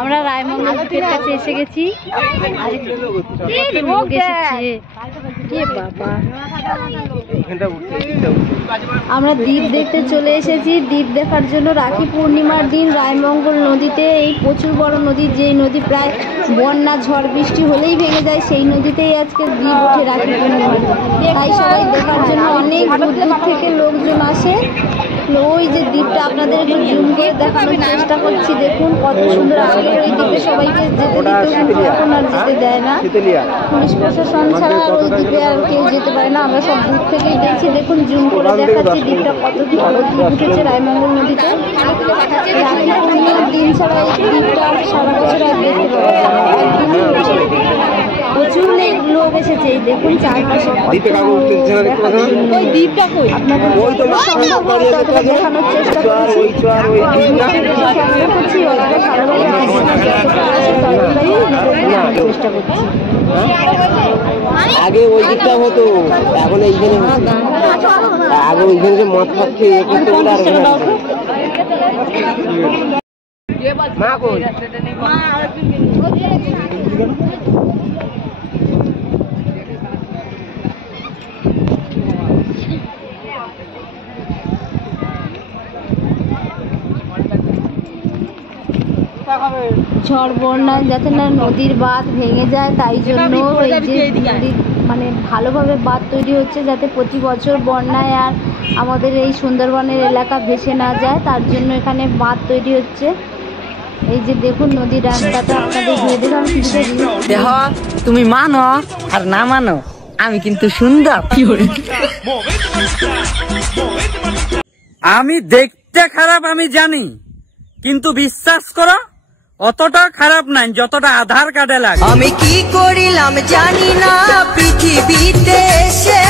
আমরা রায়মঙ্গল দ্বীপের কাছে এসে গেছি। লোক এসেছে, আমরা দ্বীপ দেখতে চলে এসেছি। দ্বীপ দেখার জন্য রাখি পূর্ণিমার দিন রায়মঙ্গল নদীতে, এই প্রচুর বড় নদী, যেই নদী প্রায় বন্যা ঝড় বৃষ্টি হলেই ভেঙে যায়, সেই নদীতেই আজকে দ্বীপ ওঠে রাখি পূর্ণিমার দিন। তাই সবাই দেখার জন্য অনেক দূর দূর থেকে লোকজন আসে। ওই যে দ্বীপটা আপনাদের একটু জুম করে দেখানোর চেষ্টা করছি, দেখুন কত সুন্দর। আগে ওই দ্বীপে সবাইকে যেতে দিত, কিন্তু এখন আর যেতে দেয় না। পুলিশ প্রশাসন ছাড়া আর ওই দ্বীপে আর কেউ যেতে পারে না। আমরা সব দূর থেকেই দেখছি, দেখুন জুম করে দেখাচ্ছি দ্বীপটা কত বড় দ্বীপ উঠেছে রায়মঙ্গল নদীতে। রাখি পূর্ণিমার দিন ছাড়া এই দ্বীপটা সারা বছর আর দেখতে পাওয়া যায় না, একদিনই ওঠে। প্রচুর লোক এসেছে, এই দেখুন চারপাশে ওই দ্বীপটা কই আপনাদের দেখানোর চেষ্টা করছি। চেষ্টা করছি। আগে ওই দিকটা হতো, এখন এইখানে আগে ওইখানে মদ খাচ্ছে মা কই ঝড় বন্যায় যাতে না নদীর বাঁধ ভেঙে যায়, তাই জন্য এই যে নদীর মানে ভালোভাবে বাঁধ তৈরি হচ্ছে, যাতে প্রতি বছর বন্যায় আর আমাদের এই সুন্দরবনের এলাকা ভেসে না যায়, তার জন্য এখানে বাঁধ তৈরি হচ্ছে। এই যে দেখুন নদীর রাস্তাটা আপনাদের ঘুরে দিলাম। তুমি মানো আর না মানো, আমি কিন্তু সুন্দর। আমি দেখতে খারাপ আমি জানি, কিন্তু বিশ্বাস করো অতটা খারাপ নাই যতটা আধার কার্ডে লাগে। আমি কি করিলাম জানি না পৃথিবীতে এসে।